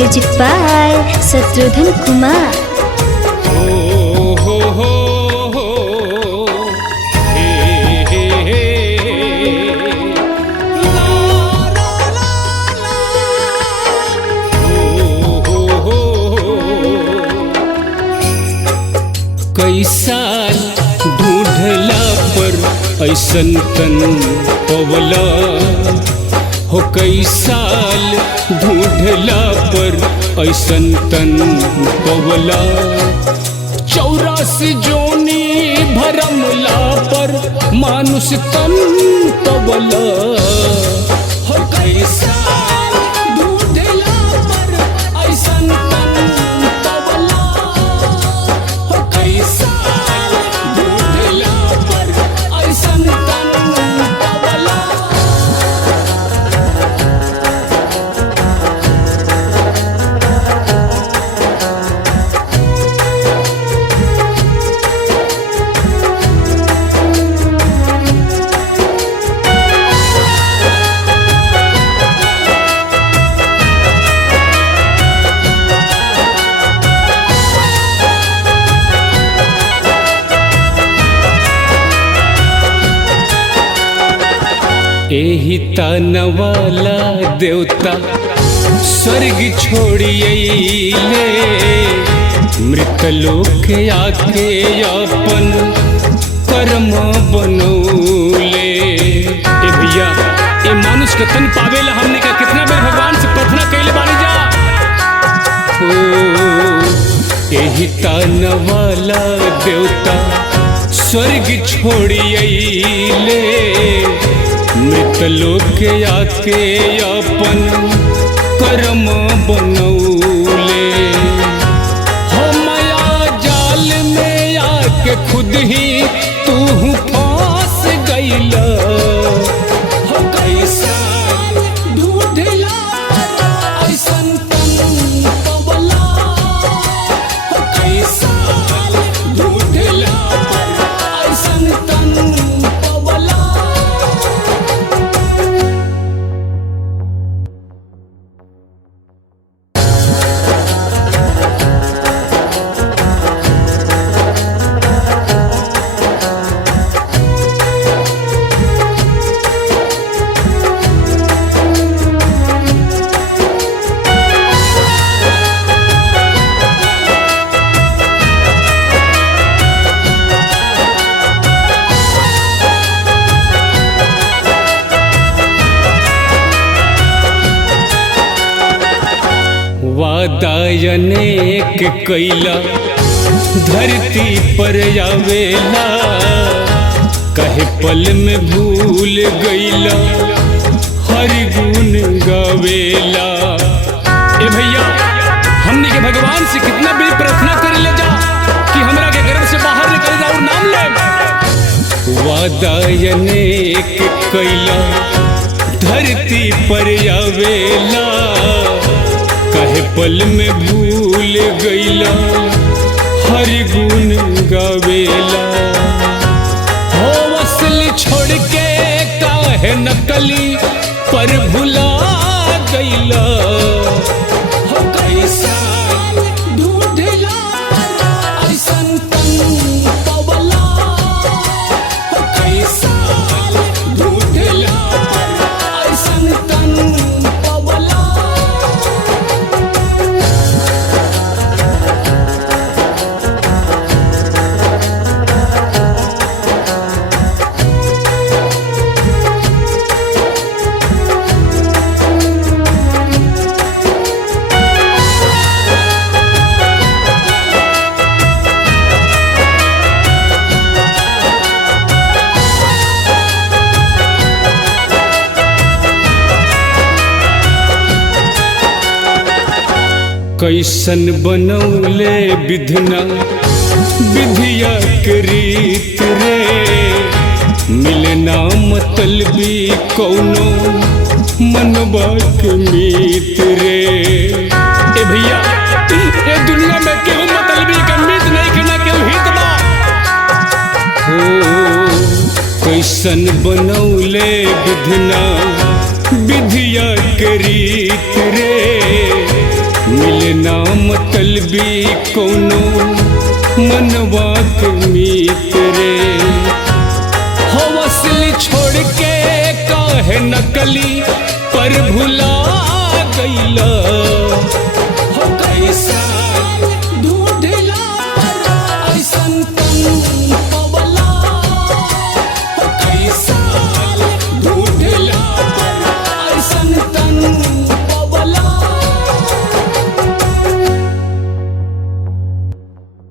Music by Shatrughan Kumar. कई साल ढूंढला पर ऐसन तन पवला हो, कई साल ढूंढला पर ऐसन तन पवला। 84 जोनी भरमला पर मानुष तन पवला हो, कई साल ढूंढला पर ऐसन तन पवला हो, कई साल ढूंढला पर ऐसन तन पवला। एही तानवाला देवता स्वर्ग छोड़िए मृतलोक आके अपन कर्म बनौले। ए भैया ए मानुष के तन पावेला हमने का कितना बेर भगवान से प्रार्थना कैले बानी जा। ओ एही तानवाला देवता स्वर्ग छोड़िए मृतलोक आके अपन कर्म बनौले हो, माया जाल में आके खुद ही तू फंस गईला हो, कई साल ढूंढला ऐसन तन पवला हो, कई साल ढूंढला ऐसन तन पवला। वादा अनेक कैला धरती पर आवेला, कहे पल में भूल गईला हर गुण गावेला। ए भैया हमने के भगवान से कितना भी प्रार्थना कर ले जा कि हमरा के गर्भ से बाहर निकल जा और नाम ले। वादा अनेक कैला धरती पर आवेला, कहे पल में भूल गईला हर गुण गावेला हो, असली छोड़ के काहे नकली पर भुला गईला हो, कई साल ढूंढला ऐसन तन पवला हो, कई साल ढूंढला ऐसन तन पवला। कैसन बनौले विधना विधिया के रीत रे, मिलना मतलबी कौनो मनबा के मीत रे। ए भैया ए दुनिया में केहू मतलबी के मीत नहीं के ना केहू हित बा हो, कैसन बनौले विधना विधिया के रीत रे, मिलना मतलबी कोनो मनवा के मीत रे हो असली छोड़ के काहे नकली पर भुला गईला हो कैसा